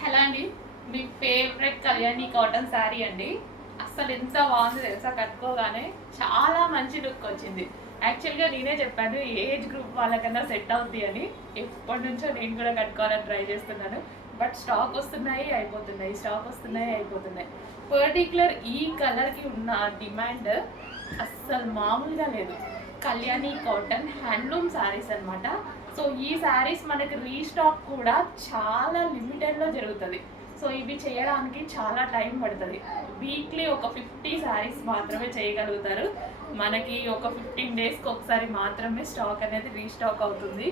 Hello అండి, మీ favourite Kalyani cotton sari అండి. అస్సలు ఎంత బాగుంది తెలుసా, కట్టుకోగానే చాలా మంచి లుక్ వచ్చింది. యాక్చువల్గా నేనే చెప్పాను ఏజ్ గ్రూప్ వాళ్ళకన్నా సెట్ అవుద్ది అని. ఎప్పటి నుంచో నేను కూడా కట్టుకోవాలని ట్రై చేస్తున్నాను. బట్ స్టాక్ వస్తున్నాయి అయిపోతున్నాయి, స్టాక్ వస్తున్నాయి అయిపోతున్నాయి. పర్టికులర్ ఈ కలర్కి ఉన్న డిమాండ్ అస్సలు మామూలుగా లేదు. కళ్యాణి కాటన్ హ్యాండ్లూమ్ శారీస్ అనమాట. సో ఈ శారీస్ మనకి రీస్టాక్ కూడా చాలా లిమిటెడ్లో జరుగుతుంది. సో ఇవి చేయడానికి చాలా టైం పడుతుంది. వీక్లీ ఒక 50 శారీస్ మాత్రమే చేయగలుగుతారు. మనకి ఒక 15 డేస్కి ఒకసారి మాత్రమే స్టాక్ అనేది రీస్టాక్ అవుతుంది.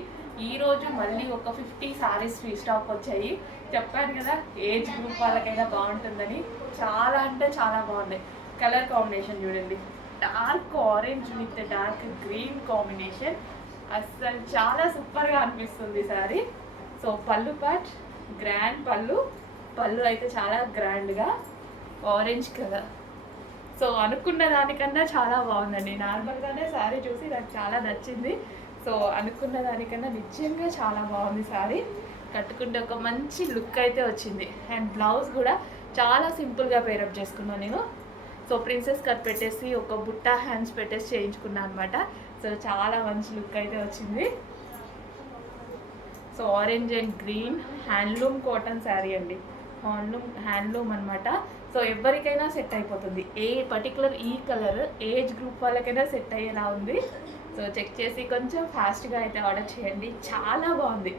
ఈరోజు మళ్ళీ ఒక 50 శారీస్ రీస్టాక్ వచ్చాయి. చెప్పాను కదా ఏజ్ గ్రూప్ వాళ్ళకైనా బాగుంటుందని. చాలా అంటే చాలా బాగుంది. కలర్ కాంబినేషన్ చూడండి, dark orange with dark green combination. అస్సలు చాలా సూపర్గా అనిపిస్తుంది సారీ. సో పళ్ళు పార్ట్ గ్రాండ్ పళ్ళు అయితే చాలా గ్రాండ్గా ఆరెంజ్ కలర్. సో అనుకున్న దానికన్నా చాలా బాగుందండి. నార్మల్గానే శారీ చూసి నాకు చాలా నచ్చింది. సో అనుకున్న దానికన్నా నిజంగా చాలా బాగుంది శారీ. కట్టుకుంటే ఒక మంచి లుక్ అయితే వచ్చింది. అండ్ బ్లౌజ్ కూడా చాలా సింపుల్గా పేరప్ చేసుకున్నాను నేను. సో ప్రిన్సెస్ కట్ పెట్టేసి ఒక బుట్టా హ్యాండ్స్ పెట్టేసి చేయించుకున్నాను అనమాట. సో చాలా మంచి లుక్ అయితే వచ్చింది. So orange and green handloom cotton sari అండి. హ్యాండ్లూమ్ అనమాట. సో ఎవరికైనా సెట్ అయిపోతుంది. ఏ పర్టికులర్ ఈ కలర్ ఏజ్ గ్రూప్ వాళ్ళకైనా సెట్ అయ్యేలా ఉంది. సో చెక్ చేసి కొంచెం ఫాస్ట్గా అయితే ఆర్డర్ చేయండి. చాలా బాగుంది.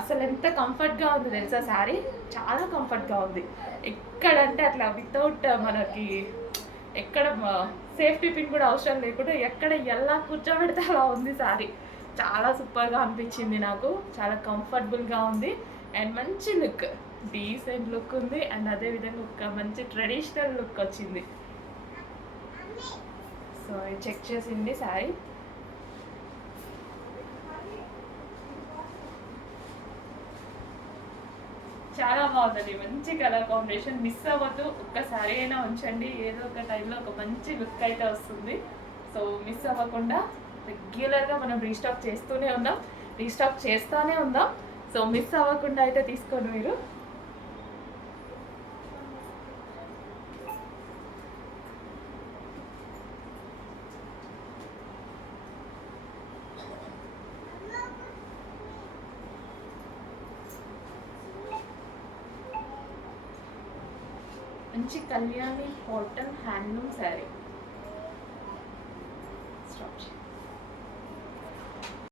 అసలు ఎంత కంఫర్ట్గా ఉంది తెలుసా శారీ. చాలా కంఫర్ట్గా ఉంది. ఎక్కడంటే అట్లా వితౌట్ మనకి ఎక్కడ సేఫ్టీ పిన్ కూడా అవసరం లేకుండా ఎక్కడ ఎలా కూర్చోబెడితే అలా ఉంది శారీ. చాలా సూపర్గా అనిపించింది నాకు. చాలా కంఫర్టబుల్గా ఉంది అండ్ మంచి లుక్, డీసెంట్ లుక్ ఉంది. అండ్ అదేవిధంగా ఒక మంచి ట్రెడిషనల్ లుక్ వచ్చింది. సో చెక్ చేసింది శారీ. చాలా బాగుందండి. మంచి కలర్ కాంబినేషన్. మిస్ అవ్వద్దు, ఒక్కసారి అయినా ఉంచండి. ఏదో ఒక టైంలో ఒక మంచి లుక్ అయితే వస్తుంది. సో మిస్ అవ్వకుండా రెగ్యులర్గా మనం రీస్టాక్ చేస్తూనే ఉందాం. సో మిస్ అవ్వకుండా అయితే తీసుకోండి మీరు. మంచి కళ్యాణి కాటన్ హ్యాండ్లూమ్ శారీ.